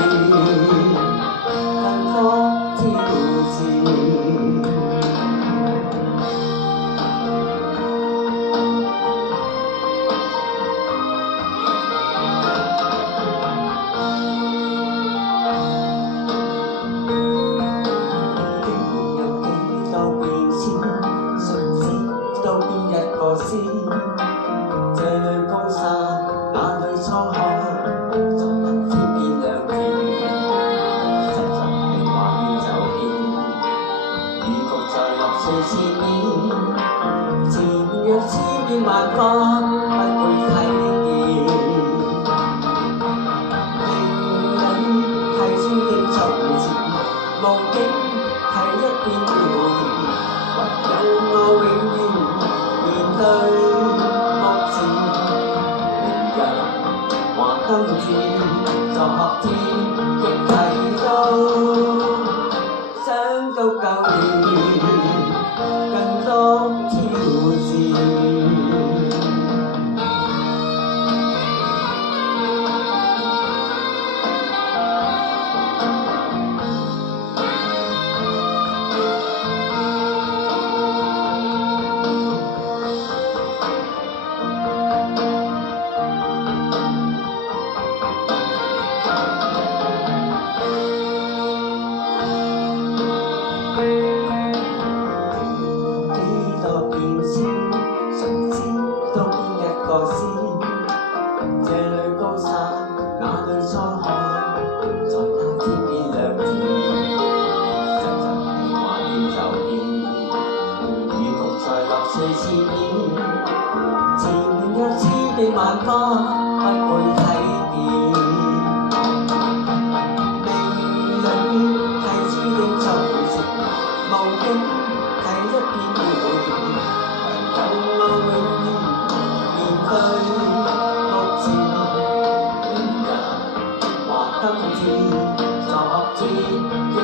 更多挑戰。到邊一個先？這裏高山，那裏滄海，在一天變兩天，實在係話變就變。雨局在落碎千年，前若千變萬化，不會睇見。命裏係注定從前，夢境係一片回憶，唯有我永遠面對目前，明日話今天，昨天亦提到，想到舊年更多挑戰。幾多變遷，誰知到邊一個先？這裏高山，那裏滄海，在那天變兩天，實在係話變就變。雨局在落碎千年，前若千變萬化，不會睇見。命裏係注定從前，夢境係一片回憶，唯有我永遠面對目前，明日話今天，昨天亦